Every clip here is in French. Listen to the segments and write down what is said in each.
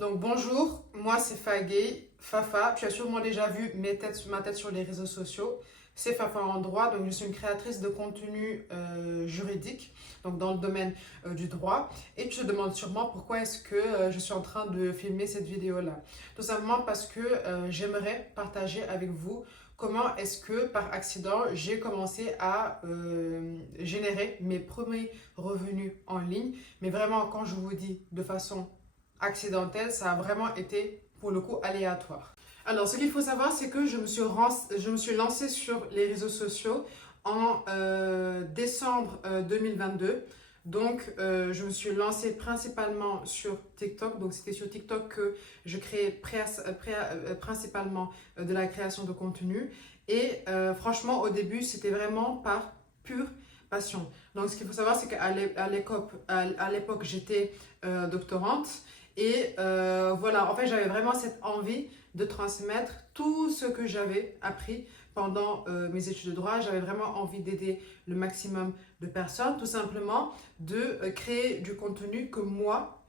Donc bonjour, moi c'est Fagay, Fafa. Tu as sûrement déjà vu ma tête sur les réseaux sociaux. C'est Fafa en droit, donc je suis une créatrice de contenu juridique, donc dans le domaine du droit. Et tu te demandes sûrement pourquoi est-ce que je suis en train de filmer cette vidéo-là. Tout simplement parce que j'aimerais partager avec vous comment est-ce que par accident j'ai commencé à générer mes premiers revenus en ligne. Mais vraiment, quand je vous dis de façon accidentelle, ça a vraiment été pour le coup aléatoire. Alors, ce qu'il faut savoir, c'est que je me suis lancée sur les réseaux sociaux en décembre 2022. Donc, je me suis lancée principalement sur TikTok. Donc, c'était sur TikTok que je créais principalement de la création de contenu. Et franchement, au début, c'était vraiment par pure passion. Donc, ce qu'il faut savoir, c'est qu'à l'époque, j'étais doctorante. Et voilà, en fait, j'avais vraiment cette envie de transmettre tout ce que j'avais appris pendant mes études de droit. J'avais vraiment envie d'aider le maximum de personnes, tout simplement de créer du contenu que moi,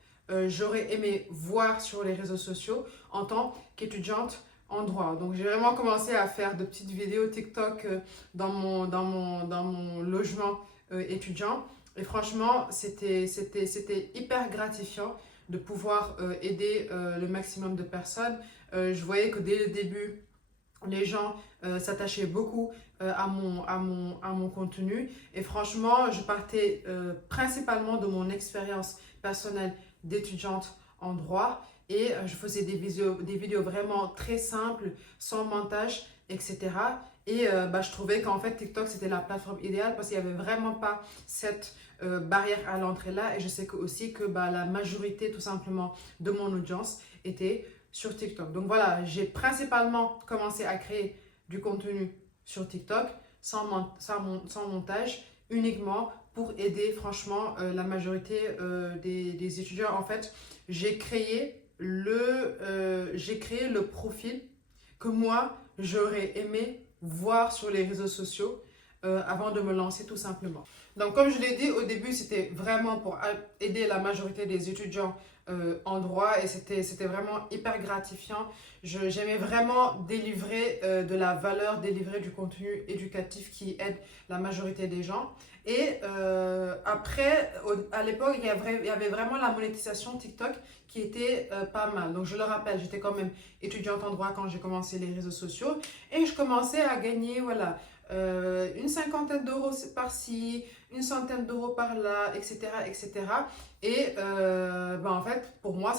j'aurais aimé voir sur les réseaux sociaux en tant qu'étudiante en droit. Donc, j'ai vraiment commencé à faire de petites vidéos TikTok dans mon logement étudiant. Et franchement, c'était hyper gratifiant de pouvoir aider le maximum de personnes. Je voyais que dès le début, les gens s'attachaient beaucoup à mon contenu. Et franchement, je partais principalement de mon expérience personnelle d'étudiante en droit. Et je faisais des vidéos vraiment très simples, sans montage, etc. Et je trouvais qu'en fait TikTok c'était la plateforme idéale parce qu'il n'y avait vraiment pas cette barrière à l'entrée là. Et je sais que aussi que la majorité tout simplement de mon audience était sur TikTok. Donc voilà, j'ai principalement commencé à créer du contenu sur TikTok sans montage, uniquement pour aider franchement la majorité des étudiants. En fait, j'ai créé le profil que moi, j'aurais aimé voir sur les réseaux sociaux avant de me lancer tout simplement. Donc, comme je l'ai dit au début, c'était vraiment pour aider la majorité des étudiants en droit et c'était vraiment hyper gratifiant. J'aimais vraiment délivrer de la valeur, délivrer du contenu éducatif qui aide la majorité des gens. Et après, à l'époque, il y avait vraiment la monétisation TikTok qui était pas mal. Donc, je le rappelle, j'étais quand même étudiante en droit quand j'ai commencé les réseaux sociaux et je commençais à gagner, voilà, une cinquantaine d'euros par-ci, une centaine d'euros par-là, etc., etc. Et en fait, pour moi,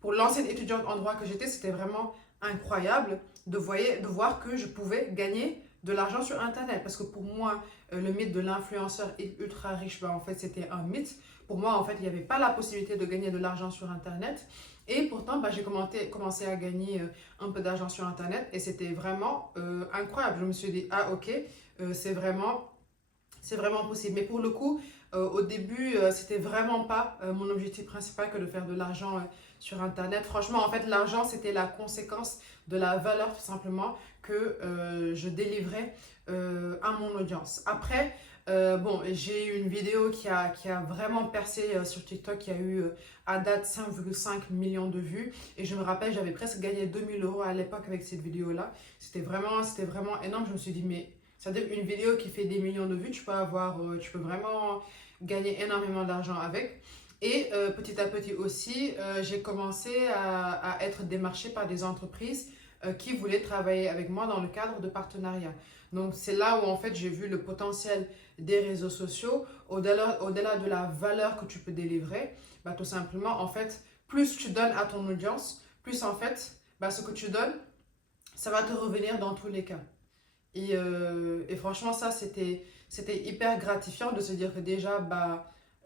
pour l'ancienne étudiante en droit que j'étais, c'était vraiment incroyable de voir que je pouvais gagner de l'argent sur Internet. Parce que pour moi, le mythe de l'influenceur ultra riche, en fait, c'était un mythe. Pour moi, en fait, il n'y avait pas la possibilité de gagner de l'argent sur Internet. Et pourtant, j'ai commencé à gagner un peu d'argent sur Internet et c'était vraiment incroyable. Je me suis dit, ah ok, c'est vraiment possible. Mais pour le coup, au début, c'était vraiment pas mon objectif principal que de faire de l'argent sur Internet. Franchement, en fait, l'argent, c'était la conséquence de la valeur tout simplement que je délivrais à mon audience. Après, j'ai eu une vidéo qui a vraiment percé sur TikTok, qui a eu à date 5,5 millions de vues. Et je me rappelle, j'avais presque gagné 2000 euros à l'époque avec cette vidéo-là. C'était vraiment énorme. Je me suis dit, mais c'est-à-dire une vidéo qui fait des millions de vues, tu peux vraiment gagner énormément d'argent avec. Et petit à petit aussi, j'ai commencé à être démarchée par des entreprises qui voulaient travailler avec moi dans le cadre de partenariats. Donc c'est là où en fait j'ai vu le potentiel des réseaux sociaux, au-delà de la valeur que tu peux délivrer, tout simplement en fait, plus tu donnes à ton audience, plus en fait, ce que tu donnes, ça va te revenir dans tous les cas. Et franchement, ça, c'était hyper gratifiant de se dire que déjà,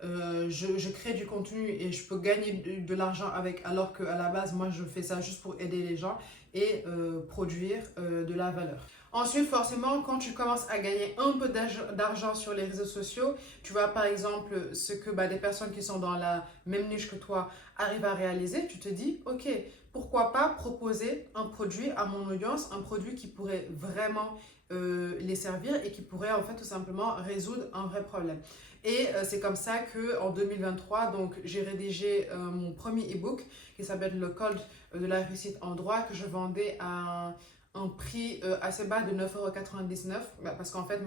je crée du contenu et je peux gagner de l'argent avec, alors qu'à la base, moi, je fais ça juste pour aider les gens et produire de la valeur. Ensuite, forcément, quand tu commences à gagner un peu d'argent sur les réseaux sociaux, tu vois par exemple ce que des personnes qui sont dans la même niche que toi arrivent à réaliser, tu te dis, ok, pourquoi pas proposer un produit à mon audience, un produit qui pourrait vraiment les servir et qui pourrait en fait tout simplement résoudre un vrai problème. Et c'est comme ça qu'en 2023, donc j'ai rédigé mon premier e-book qui s'appelle Le Code de la réussite en droit, que je vendais à un prix assez bas de 9,99 €, parce qu'en fait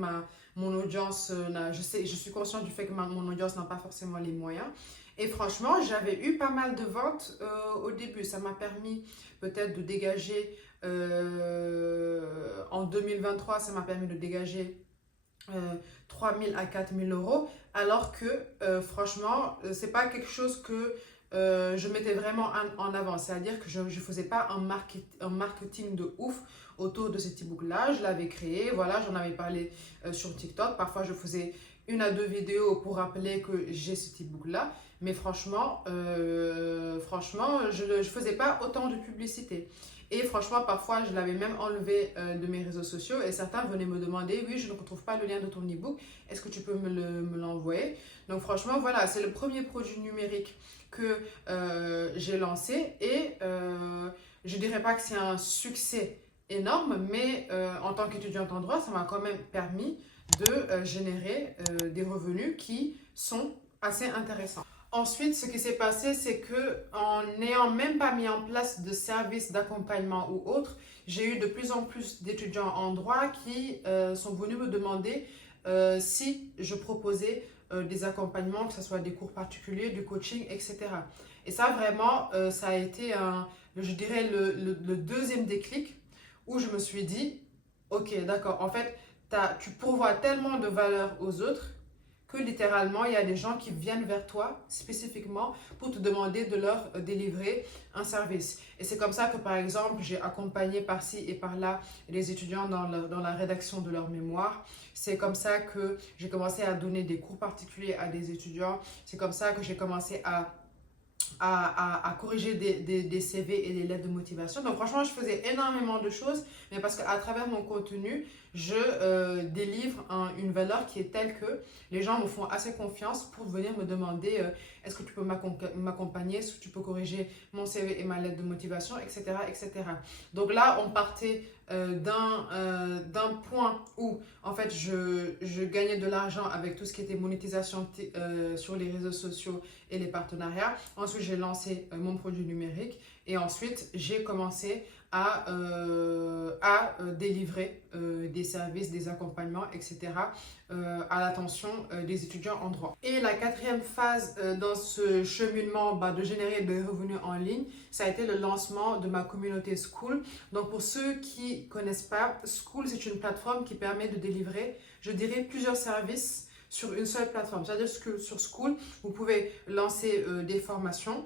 mon audience, je suis consciente du fait que mon audience n'a pas forcément les moyens. Et franchement, j'avais eu pas mal de ventes au début. Ça m'a permis peut-être de dégager, en 2023, ça m'a permis de dégager 3 000 à 4 000 euros, alors que franchement, c'est pas quelque chose que je mettais vraiment en avant. C'est-à-dire que je ne faisais pas un marketing de ouf autour de cet e-book-là. Je l'avais créé, voilà, j'en avais parlé sur TikTok. Parfois, je faisais une à deux vidéos pour rappeler que j'ai ce e-book-là. Mais franchement, je ne faisais pas autant de publicité. Et franchement, parfois, je l'avais même enlevé de mes réseaux sociaux et certains venaient me demander, oui, je ne retrouve pas le lien de ton e-book, est-ce que tu peux me l'envoyer? Donc franchement, voilà, c'est le premier produit numérique que j'ai lancé et je ne dirais pas que c'est un succès énorme, mais en tant qu'étudiante en droit, ça m'a quand même permis de générer des revenus qui sont assez intéressants. Ensuite, ce qui s'est passé, c'est que en n'ayant même pas mis en place de services d'accompagnement ou autre, j'ai eu de plus en plus d'étudiants en droit qui sont venus me demander si je proposais des accompagnements, que ce soit des cours particuliers, du coaching, etc. Et ça, vraiment, ça a été, je dirais, le deuxième déclic où je me suis dit, ok, d'accord, en fait, tu pourvois tellement de valeur aux autres que littéralement, il y a des gens qui viennent vers toi spécifiquement pour te demander de leur délivrer un service. Et c'est comme ça que, par exemple, j'ai accompagné par-ci et par-là les étudiants dans la rédaction de leur mémoire. C'est comme ça que j'ai commencé à donner des cours particuliers à des étudiants. C'est comme ça que j'ai commencé à corriger des CV et des lettres de motivation. Donc franchement, je faisais énormément de choses, mais parce qu'à travers mon contenu, je délivre une valeur qui est telle que les gens me font assez confiance pour venir me demander est-ce que tu peux m'accompagner, est-ce que tu peux corriger mon CV et ma lettre de motivation, etc. etc. Donc là, on partait d'un point où en fait je gagnais de l'argent avec tout ce qui était monétisation sur les réseaux sociaux et les partenariats. Ensuite, j'ai lancé mon produit numérique et ensuite j'ai commencé à délivrer des services, des accompagnements, etc. À l'attention des étudiants en droit. Et la quatrième phase dans ce cheminement de générer des revenus en ligne, ça a été le lancement de ma communauté Skool. Donc pour ceux qui ne connaissent pas, Skool, c'est une plateforme qui permet de délivrer, je dirais, plusieurs services sur une seule plateforme. C'est-à-dire que sur Skool, vous pouvez lancer des formations.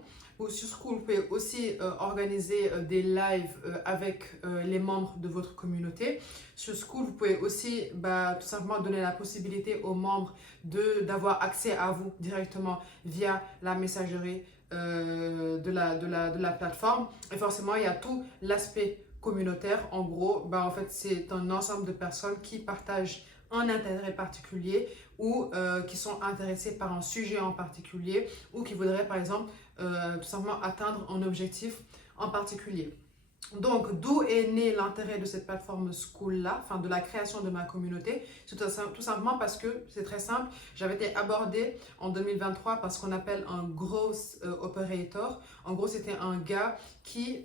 Sur Skool, vous pouvez aussi organiser des lives avec les membres de votre communauté. Sur Skool, vous pouvez aussi tout simplement donner la possibilité aux membres d'avoir accès à vous directement via la messagerie de la plateforme. Et forcément, il y a tout l'aspect communautaire. En gros, en fait, c'est un ensemble de personnes qui partagent un intérêt particulier ou qui sont intéressés par un sujet en particulier ou qui voudraient par exemple tout simplement atteindre un objectif en particulier. Donc, d'où est né l'intérêt de cette plateforme Skool-là, de la création de ma communauté? C'est tout simplement parce que c'est très simple. J'avais été abordée en 2023 par ce qu'on appelle un growth operator. En gros, c'était un gars qui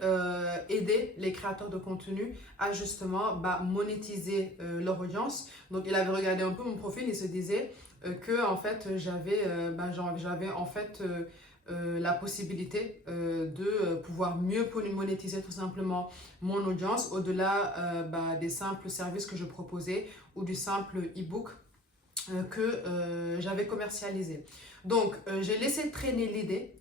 aidait les créateurs de contenu à justement monétiser leur audience. Donc, il avait regardé un peu mon profil et se disait que en fait, j'avais en fait la possibilité de pouvoir mieux monétiser tout simplement mon audience au-delà des simples services que je proposais ou du simple e-book que j'avais commercialisé. Donc, j'ai laissé traîner l'idée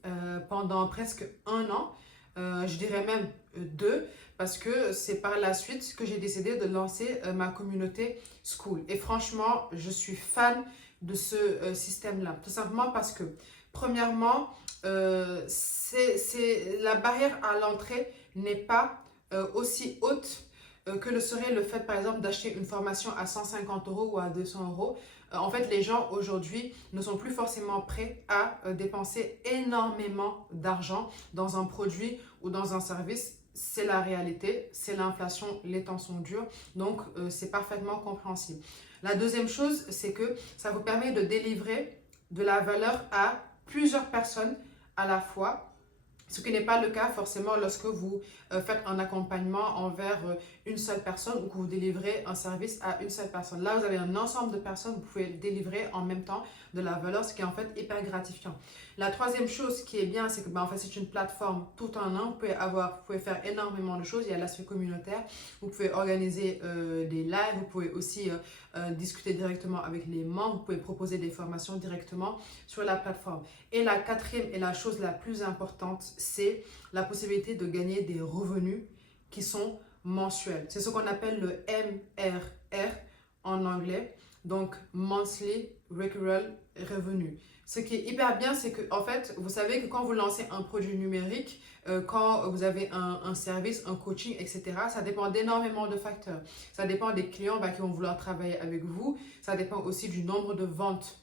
pendant presque un an, je dirais même 2, parce que c'est par la suite que j'ai décidé de lancer ma communauté Skool. Et franchement, je suis fan de ce système-là, tout simplement parce que premièrement, la barrière à l'entrée n'est pas aussi haute que le serait le fait par exemple d'acheter une formation à 150 € ou à 200 €. En fait, les gens aujourd'hui ne sont plus forcément prêts à dépenser énormément d'argent dans un produit ou dans un service c'est la réalité, c'est l'inflation, les temps sont durs, donc c'est parfaitement compréhensible. La deuxième chose, c'est que ça vous permet de délivrer de la valeur à plusieurs personnes à la fois, ce qui n'est pas le cas forcément lorsque vous faites un accompagnement envers une seule personne ou que vous délivrez un service à une seule personne. Là, vous avez un ensemble de personnes, vous pouvez délivrer en même temps de la valeur, ce qui est en fait hyper gratifiant. La troisième chose qui est bien, c'est que en fait, c'est une plateforme tout en un. Vous pouvez faire énormément de choses. Il y a l'aspect communautaire. Vous pouvez organiser des lives. Vous pouvez aussi discuter directement avec les membres. Vous pouvez proposer des formations directement sur la plateforme. Et la quatrième et la chose la plus importante, c'est la possibilité de gagner des revenus qui sont mensuels. C'est ce qu'on appelle le MRR en anglais. Donc, Monthly Recurrent Revenue. Ce qui est hyper bien, c'est que, en fait, vous savez que quand vous lancez un produit numérique, quand vous avez un service, un coaching, etc., ça dépend d'énormément de facteurs. Ça dépend des clients qui vont vouloir travailler avec vous. Ça dépend aussi du nombre de ventes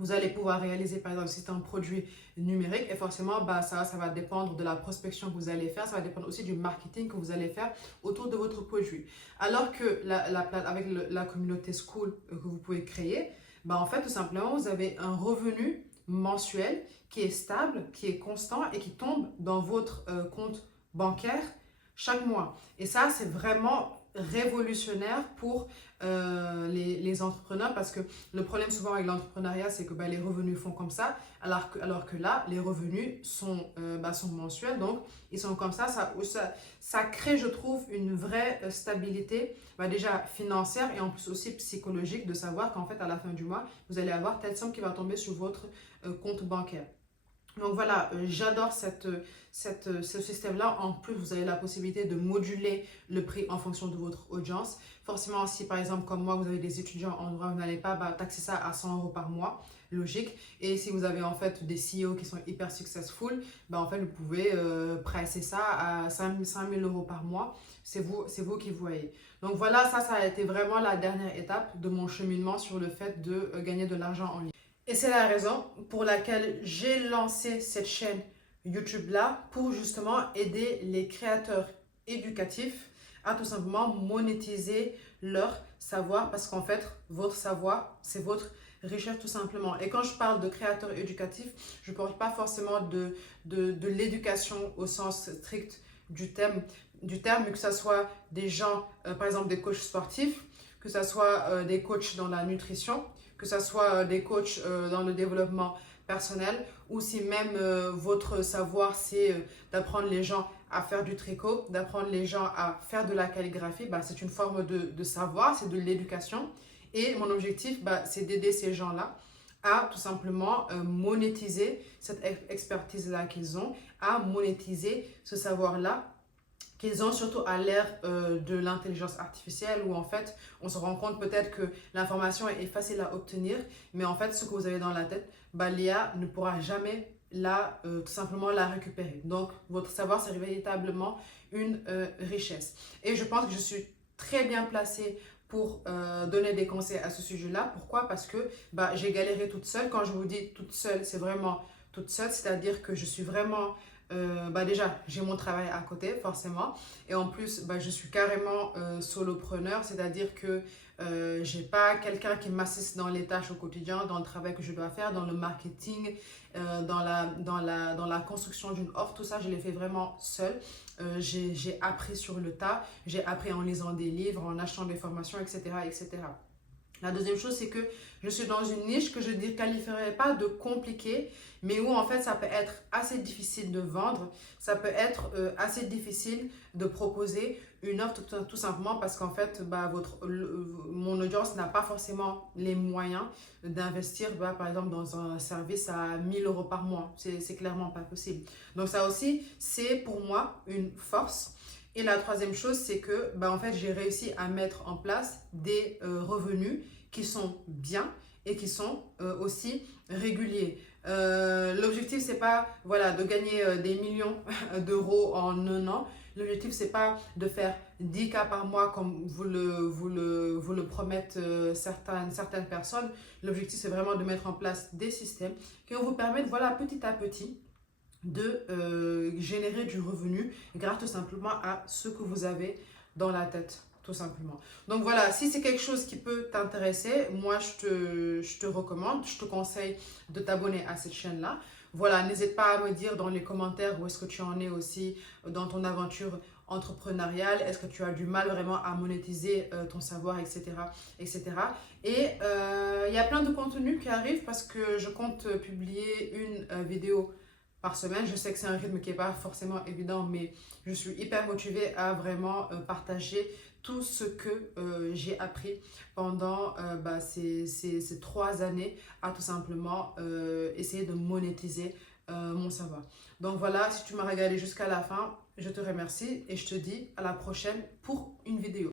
vous allez pouvoir réaliser. Par exemple, si c'est un produit numérique, et forcément, ça va dépendre de la prospection que vous allez faire, ça va dépendre aussi du marketing que vous allez faire autour de votre produit. Alors que avec la communauté Skool que vous pouvez créer, en fait, tout simplement, vous avez un revenu mensuel qui est stable, qui est constant et qui tombe dans votre compte bancaire chaque mois. Et ça, c'est vraiment révolutionnaire pour les entrepreneurs, parce que le problème souvent avec l'entrepreneuriat, c'est que les revenus font comme ça, alors que là, les revenus sont mensuels, donc ils sont comme ça. Ça crée, je trouve, une vraie stabilité déjà financière et en plus aussi psychologique, de savoir qu'en fait à la fin du mois, vous allez avoir telle somme qui va tomber sur votre compte bancaire. Donc voilà, j'adore ce système-là. En plus, vous avez la possibilité de moduler le prix en fonction de votre audience. Forcément, si par exemple, comme moi, vous avez des étudiants en droit, vous n'allez pas taxer ça à 100 € par mois, logique. Et si vous avez en fait des CEO qui sont hyper successful, en fait, vous pouvez pricer ça à 5 000 € par mois. C'est vous qui voyez. Donc voilà, ça a été vraiment la dernière étape de mon cheminement sur le fait de gagner de l'argent en ligne. Et c'est la raison pour laquelle j'ai lancé cette chaîne YouTube-là, pour justement aider les créateurs éducatifs à tout simplement monétiser leur savoir, parce qu'en fait, votre savoir, c'est votre richesse tout simplement. Et quand je parle de créateurs éducatifs, je ne parle pas forcément de l'éducation au sens strict du terme, mais que ce soit des gens, par exemple des coachs sportifs, que ce soit des coachs dans la nutrition, que ce soit des coachs dans le développement personnel, ou si même votre savoir, c'est d'apprendre les gens à faire du tricot, d'apprendre les gens à faire de la calligraphie, c'est une forme de savoir, c'est de l'éducation. Et mon objectif, c'est d'aider ces gens-là à tout simplement monétiser cette expertise-là qu'ils ont, à monétiser ce savoir-là qu'ils ont, surtout à l'ère de l'intelligence artificielle, où en fait on se rend compte peut-être que l'information est facile à obtenir, mais en fait ce que vous avez dans la tête, l'IA ne pourra jamais tout simplement la récupérer. Donc votre savoir, c'est véritablement une richesse. Et je pense que je suis très bien placée pour donner des conseils à ce sujet-là. Pourquoi? Parce que j'ai galéré toute seule. Quand je vous dis toute seule, c'est vraiment toute seule, c'est-à-dire que je suis vraiment déjà, j'ai mon travail à côté, forcément. Et en plus, je suis carrément solopreneur, c'est-à-dire que j'ai pas quelqu'un qui m'assiste dans les tâches au quotidien, dans le travail que je dois faire, dans le marketing, dans la construction d'une offre. Tout ça, je l'ai fait vraiment seule. J'ai appris sur le tas, j'ai appris en lisant des livres, en achetant des formations, etc., etc. La deuxième chose, c'est que je suis dans une niche que je ne qualifierais pas de compliquée, mais où en fait ça peut être assez difficile de vendre, ça peut être assez difficile de proposer une offre tout simplement parce qu'en fait mon audience n'a pas forcément les moyens d'investir par exemple dans un service à 1 000 € par mois. C'est clairement pas possible. Donc ça aussi, c'est pour moi une force. Et la troisième chose, c'est que en fait, j'ai réussi à mettre en place des revenus qui sont bien et qui sont aussi réguliers. L'objectif, c'est pas de gagner des millions d'euros en un an. L'objectif, c'est pas de faire 10 cas par mois comme vous le promettent certaines personnes. L'objectif, c'est vraiment de mettre en place des systèmes qui vont vous permettre, petit à petit, de générer du revenu grâce tout simplement à ce que vous avez dans la tête, tout simplement. Donc voilà, si c'est quelque chose qui peut t'intéresser, moi je te recommande, je te conseille de t'abonner à cette chaîne-là. Voilà, n'hésite pas à me dire dans les commentaires où est-ce que tu en es aussi dans ton aventure entrepreneuriale. Est-ce que tu as du mal vraiment à monétiser ton savoir, etc. etc. Et il y a plein de contenus qui arrivent parce que je compte publier une vidéo par semaine. Je sais que c'est un rythme qui n'est pas forcément évident, mais je suis hyper motivée à vraiment partager tout ce que j'ai appris pendant ces 3 années à tout simplement essayer de monétiser mon savoir. Donc voilà, si tu m'as regardé jusqu'à la fin, je te remercie et je te dis à la prochaine pour une vidéo.